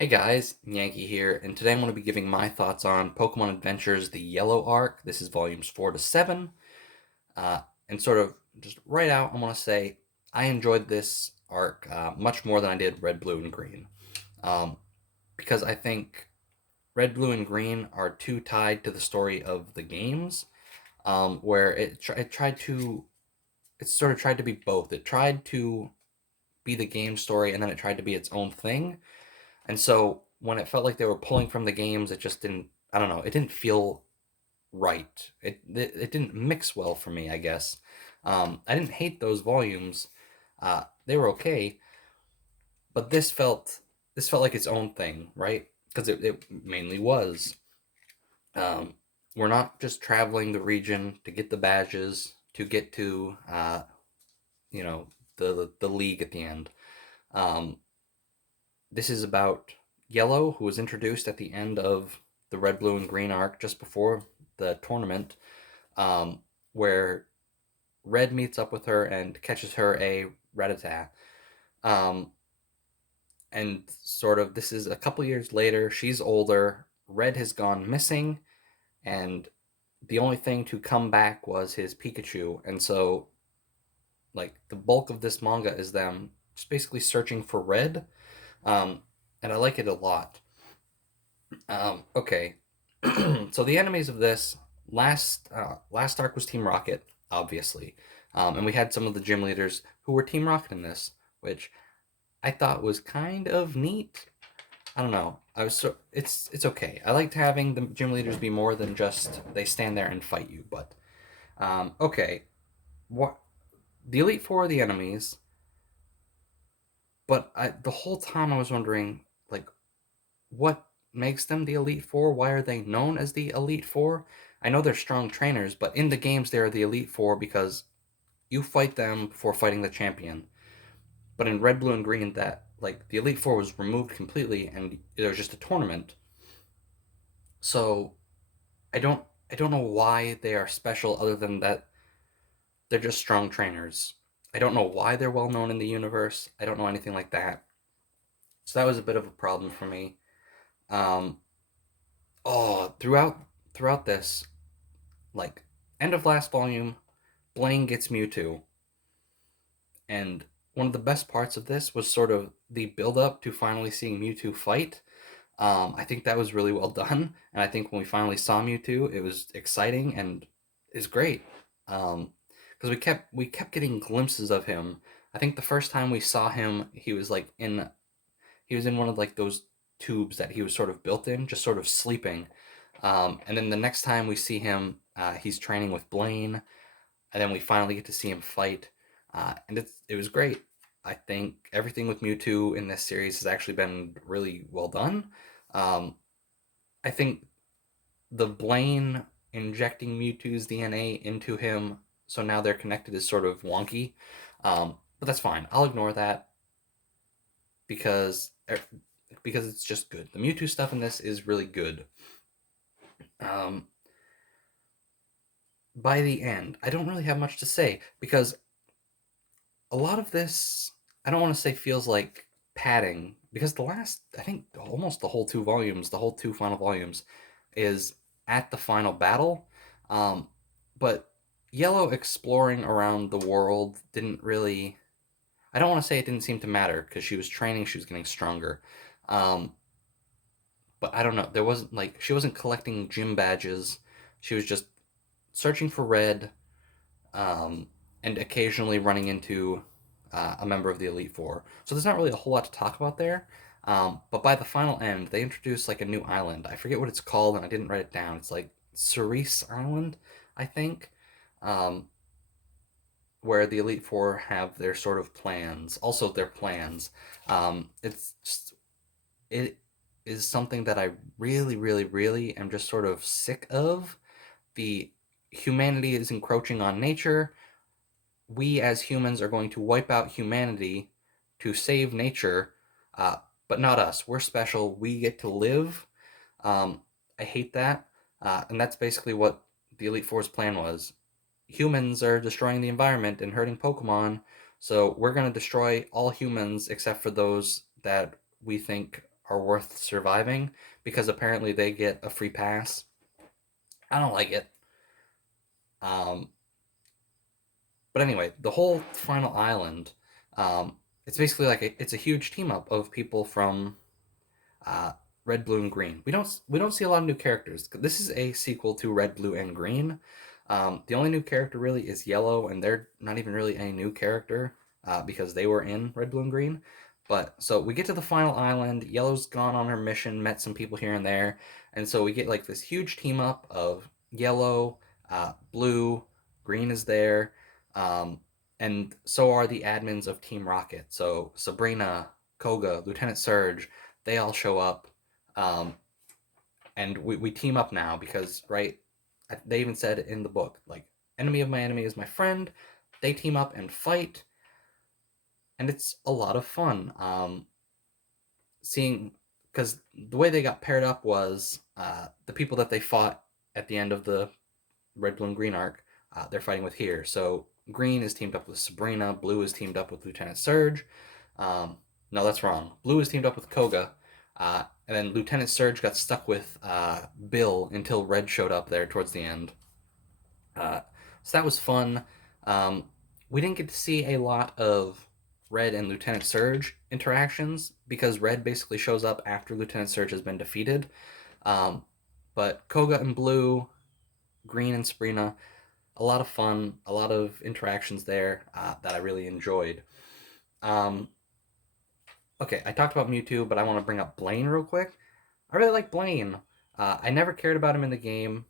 Hey guys, Yankee here, and today I'm going to be giving my thoughts on Pokemon Adventures The Yellow Arc. This is volumes 4 to 7. And sort of just right out, I want to say I enjoyed this arc much more than I did Red, Blue, and Green. Um, because I think Red, Blue, and Green are too tied to the story of the games, where it sort of tried to be both. It tried to be the game story, and then it tried to be its own thing. And so when it felt like they were pulling from the games, it just didn't. I don't know. It didn't feel right. It didn't mix well for me. I guess. I didn't hate those volumes. They were okay, but this felt like its own thing, right? Because it mainly was. Um, we're not just traveling the region to get the badges to get to you know the league at the end. Um, This is about Yellow, who was introduced at the end of the Red, Blue, and Green arc just before the tournament, where Red meets up with her and catches her a Rattata. Um, and sort of this is a couple years later. She's older. Red has gone missing, and the only thing to come back was his Pikachu. And so, like, the bulk of this manga is them just basically searching for Red. Um, and I like it a lot. Okay. So the enemies of this last arc was Team Rocket, obviously, and we had some of the gym leaders who were Team Rocket in this, which I thought was kind of neat. I don't know. It's okay. I liked having the gym leaders be more than just they stand there and fight you. But okay, what the Elite Four are the enemies, but the whole time I was wondering like what makes them the Elite Four? Why are they known as the Elite Four? I know they're strong trainers, but in the games they're the Elite Four because you fight them before fighting the champion. But in Red, Blue, and Green, that like the Elite Four was removed completely, and it was just a tournament. So I don't I don't know why they are special, other than that they're just strong trainers. I don't know why they're well known in the universe. I don't know anything like that. So that was a bit of a problem for me. Um, throughout this, like end of last volume, Blaine gets Mewtwo, and one of the best parts of this was sort of the build up to finally seeing Mewtwo fight. I think that was really well done, and I think when we finally saw Mewtwo, it was exciting and is great. Because we kept getting glimpses of him. I think the first time we saw him, he was in one of like those tubes that he was sort of built in, just sort of sleeping. And then the next time we see him, he's training with Blaine, and then we finally get to see him fight, and it was great. I think everything with Mewtwo in this series has actually been really well done. Um, I think the Blaine injecting Mewtwo's DNA into him, so now they're connected, is sort of wonky, but that's fine. I'll ignore that because because it's just good. The Mewtwo stuff in this is really good. Um, by the end, I don't really have much to say because a lot of this, I don't want to say feels like padding, because the last, I think almost the whole two volumes, the whole two final volumes, is at the final battle. Um, but Yellow exploring around the world didn't really. I don't want to say it didn't seem to matter because she was training, she was getting stronger. Um, but I don't know. There wasn't like she wasn't collecting gym badges. She was just searching for Red, um, and occasionally running into a member of the Elite Four. So there's not really a whole lot to talk about there. But by the final end, they introduced like a new island. I forget what it's called, and I didn't write it down. It's like Cerise Island, I think, um, where the Elite Four have their sort of plans. Also, their plans. It's just it is something that I really, really, really am just sort of sick of. The humanity is encroaching on nature. We as humans are going to wipe out humanity to save nature, uh, but not us. We're special. We get to live. Um, I hate that. And that's basically what the Elite Four's plan was. Humans are destroying the environment and hurting Pokemon, so we're going to destroy all humans except for those that we think are worth surviving because apparently they get a free pass. I don't like it. Um, but anyway, the whole final island, um, it's basically like it's a huge team up of people from uh, Red, Blue, and Green. We don't see a lot of new characters. This is a sequel to Red, Blue, and Green. The only new character really is Yellow, and they're not even really a new character because they were in Red, Blue, and Green. But so we get to the final island. Yellow's gone on her mission, met some people here and there, and so we get like this huge team up of Yellow, Blue, Green is there, um, and so are the admins of Team Rocket. So Sabrina, Koga, Lieutenant Surge, they all show up, um, and we team up now because right, they even said in the book like enemy of my enemy is my friend. They team up and fight, and it's a lot of fun. Seeing because the way they got paired up was the people that they fought at the end of the Red, Blue, and Green arc. They're fighting with here. So Green is teamed up with Sabrina. Blue is teamed up with Lieutenant Surge. Um, no, that's wrong. Blue is teamed up with Koga. And then Lieutenant Surge got stuck with Bill until Red showed up there towards the end. Uh, so that was fun. Um, we didn't get to see a lot of Red and Lieutenant Surge interactions because Red basically shows up after Lieutenant Surge has been defeated. Um, but Koga and Blue, Green and Sabrina, a lot of fun, a lot of interactions there that I really enjoyed. Um, okay, I talked about Mewtwo, but I want to bring up Blaine real quick. I really like Blaine. I never cared about him in the game.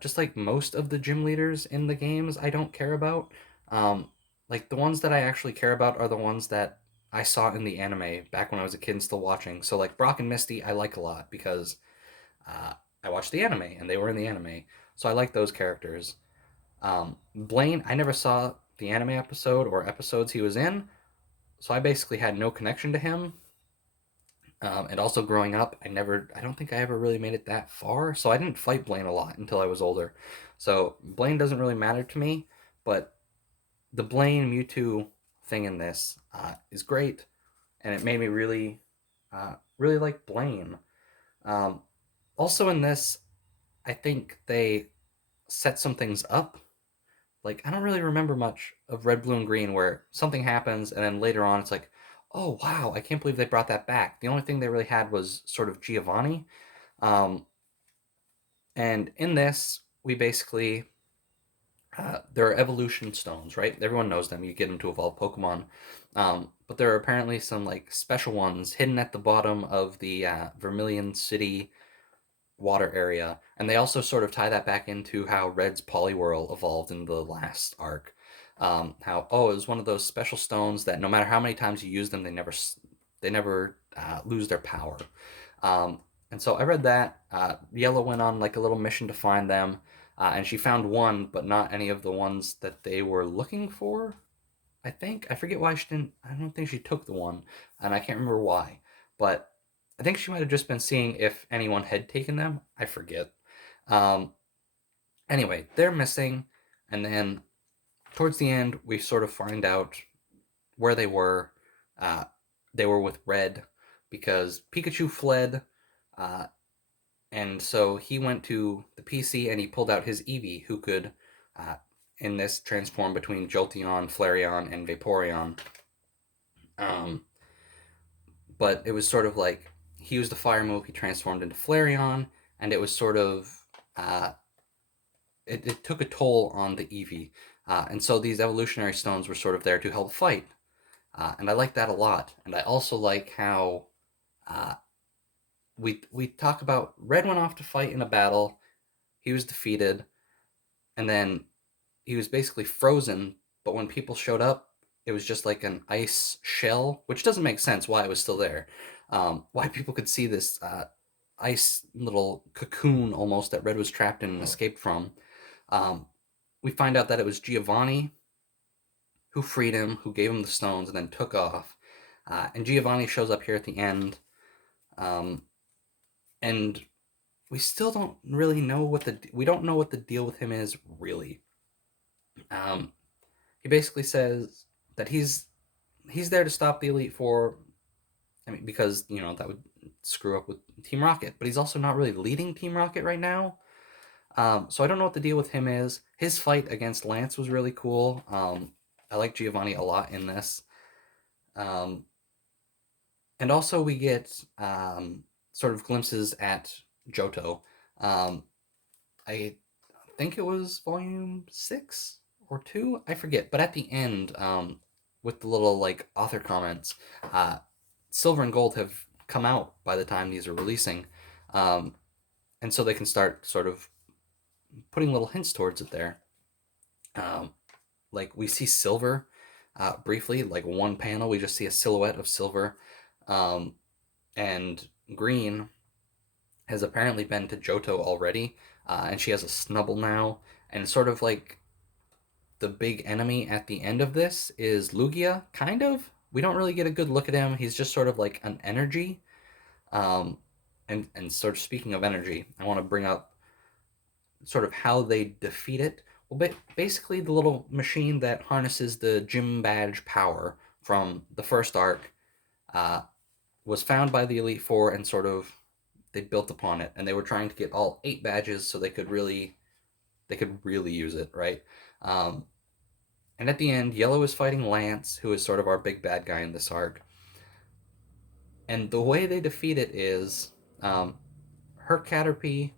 Just like most of the gym leaders in the games, I don't care about. Um, like the ones that I actually care about are the ones that I saw in the anime back when I was a kid and still watching. So like Brock and Misty, I like a lot because uh, I watched the anime and they were in the anime. So I like those characters. Blaine, I never saw the anime episode or episodes he was in, so I basically had no connection to him. And also growing up, I don't think I ever really made it that far, so I didn't fight Blaine a lot until I was older. So Blaine doesn't really matter to me, but the Blaine Mewtwo thing in this is great, and it made me really like Blaine. Um, Also in this, I think they set some things up. Like I don't really remember much of Red, Blue, and Green where something happens and then later on it's like, oh wow, I can't believe they brought that back. The only thing they really had was sort of Giovanni. Um, and in this, we basically there are evolution stones, right? Everyone knows them. You get them to evolve Pokemon, but there are apparently some like special ones hidden at the bottom of the Vermilion City water area, and they also sort of tie that back into how Red's Poliwhirl evolved in the last arc. How it was one of those special stones that no matter how many times you use them, they never lose their power. Um, and so I read that Yellow went on like a little mission to find them, and she found one, but not any of the ones that they were looking for. I forget why she didn't. I don't think she took the one, and I can't remember why. But I think she might have just been seeing if anyone had taken them. I forget. Um, anyway, they're missing, and then towards the end, we sort of find out where they were. Uh, they were with Red because Pikachu fled, uh, and so he went to the PC and he pulled out his Eevee, who could, uh, in this, transform between Jolteon, Flareon, and Vaporeon. Um, but it was sort of like he used the fire move, he transformed into Flareon, and it was sort of uh, it took a toll on the Eevee, and so these evolutionary stones were sort of there to help fight, and I like that a lot. And I also like how uh, we talk about Red went off to fight in a battle, he was defeated, and then he was basically frozen. But when people showed up, it was just like an ice shell, which doesn't make sense why it was still there. Why people could see this ice little cocoon almost that Red was trapped in and escaped from. Um, we find out that it was Giovanni who freed him, who gave him the stones, and then took off. And Giovanni shows up here at the end, um, and we still don't really know we don't know what the deal with him is really. Um, he basically says that he's there to stop the Elite Four. I mean, because that would screw up with Team Rocket, but he's also not really leading Team Rocket right now. So I don't know what the deal with him is. His fight against Lance was really cool. I like Giovanni a lot in this. Um, and also we get sort of glimpses at Johto. Um, I think it was volume 6 or 2, I forget. But at the end, with the little like author comments, uh, Silver and Gold have come out by the time these are releasing, um, and so they can start sort of putting little hints towards it there. Um, like we see Silver briefly, like one panel, we just see a silhouette of Silver, um, and Green has apparently been to Johto already, and she has a Snubble now, and sort of like the big enemy at the end of this is Lugia, kind of. We don't really get a good look at him. He's just sort of like an energy. Um, and sort of speaking of energy, I want to bring up sort of how they defeat it. Well, basically, the little machine that harnesses the gym badge power from the first arc uh, was found by the Elite Four, and sort of they built upon it, and they were trying to get all 8 badges so they could really use it, right? Um, and at the end, Yellow is fighting Lance, who is sort of our big bad guy in this arc. And the way they defeat it is her Caterpie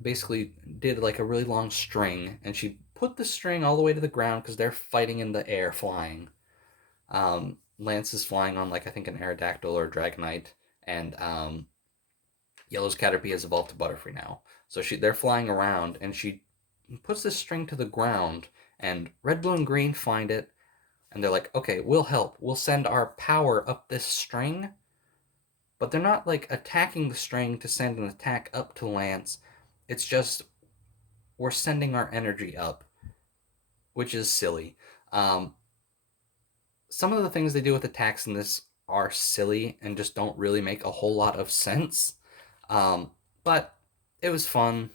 basically did like a really long string, and she put the string all the way to the ground because they're fighting in the air, flying. Lance is flying on like I think an Aerodactyl or a Dragonite, and Yellow's Caterpie has evolved to Butterfree now. So they're flying around, and she puts this string to the ground, and Red, Blue, and Green find it, and they're like, okay, we'll help. We'll send our power up this string, but they're not like attacking the string to send an attack up to Lance. It's just we're sending our energy up, which is silly. Um, some of the things they do with attacks in this are silly and just don't really make a whole lot of sense. But it was fun.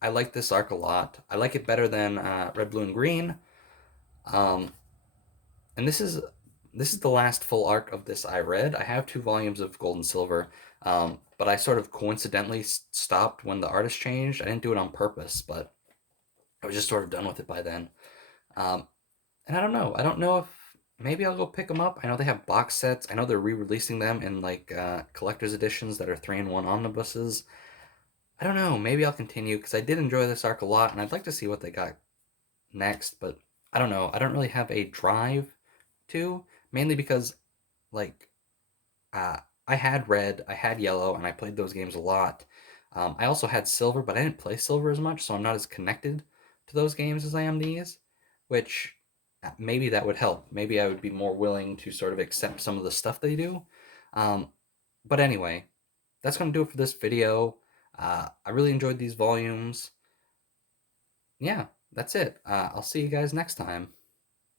I like this arc a lot. I like it better than Red, Blue, and Green. Um, and this is the last full arc of this I read. I have 2 volumes of Gold and Silver, but I sort of coincidentally stopped when the artist changed. I didn't do it on purpose, but I was just sort of done with it by then. Um, and I don't know. I don't know if maybe I'll go pick them up. I know they have box sets. I know they're re-releasing them in like collector's editions that are 3-in-1 omnibuses. I don't know. Maybe I'll continue because I did enjoy this arc a lot, and I'd like to see what they got next. But I don't know. I don't really have a drive to, mainly because like uh, I had Red, I had Yellow, and I played those games a lot. I also had Silver, but I didn't play Silver as much, so I'm not as connected to those games as I am these, which maybe that would help. Maybe I would be more willing to sort of accept some of the stuff they do. Um, but anyway, that's going to do it for this video. I really enjoyed these volumes. Yeah, that's it. I'll see you guys next time.